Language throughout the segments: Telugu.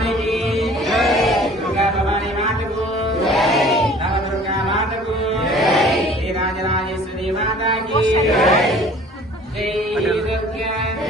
భవానికి దుర్గా భవాని మాతకు. నవ దుర్గా మాతకు. శ్రీ రాజరాజేశ్వరి మాతాకి. జై Durga.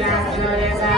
Yes, sir. Yes, sir.